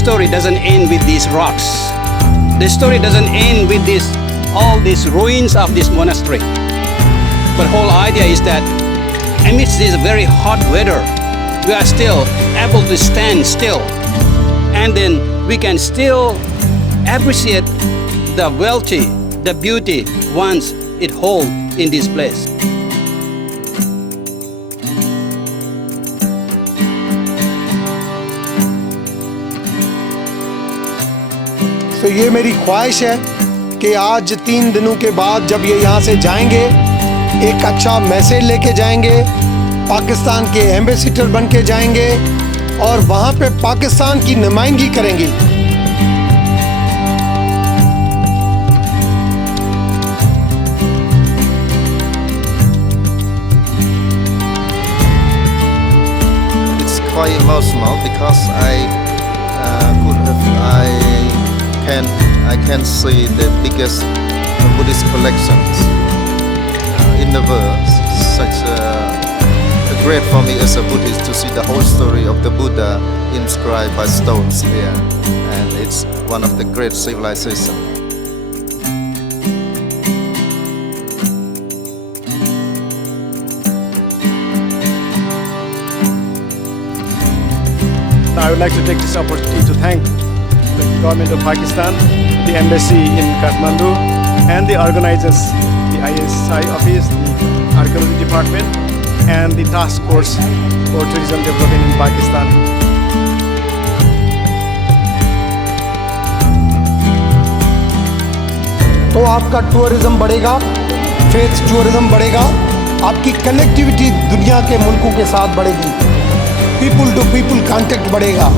story doesn't end with these rocks. The story doesn't end with all these ruins of this monastery. But whole idea is that amidst this very hot weather, we are still able to stand still, and then we can still appreciate the wealthy, the beauty once it holds in this place. تو یہ میری خواہش ہے کہ آج 3 دنوں کے بعد جب یہ یہاں سے جائیں گے ایک اچھا میسیج لے کے جائیں گے، پاکستان کے ایمبیسیڈر بن کے جائیں گے اور وہاں پہ پاکستان کی نمائندگی کریں گے۔ It's quite emotional because I can see the biggest Buddhist collections in the world. Such great for me as a Buddhist to see the whole story of the Buddha inscribed by stones here, and it's one of the great civilizations. I would like to take this opportunity to thank the government of Pakistan, the embassy in Kathmandu, and the organizers, the ISI office, the archaeology department, and the task force for tourism development in Pakistan. تو آپ کا tourism بڑھے گا، faith tourism بڑھے گا، آپ کی connectivity دنیا کے ملکوں کے ساتھ بڑھے گی، پیپل ٹو پیپل کانٹیکٹ بڑھے گا۔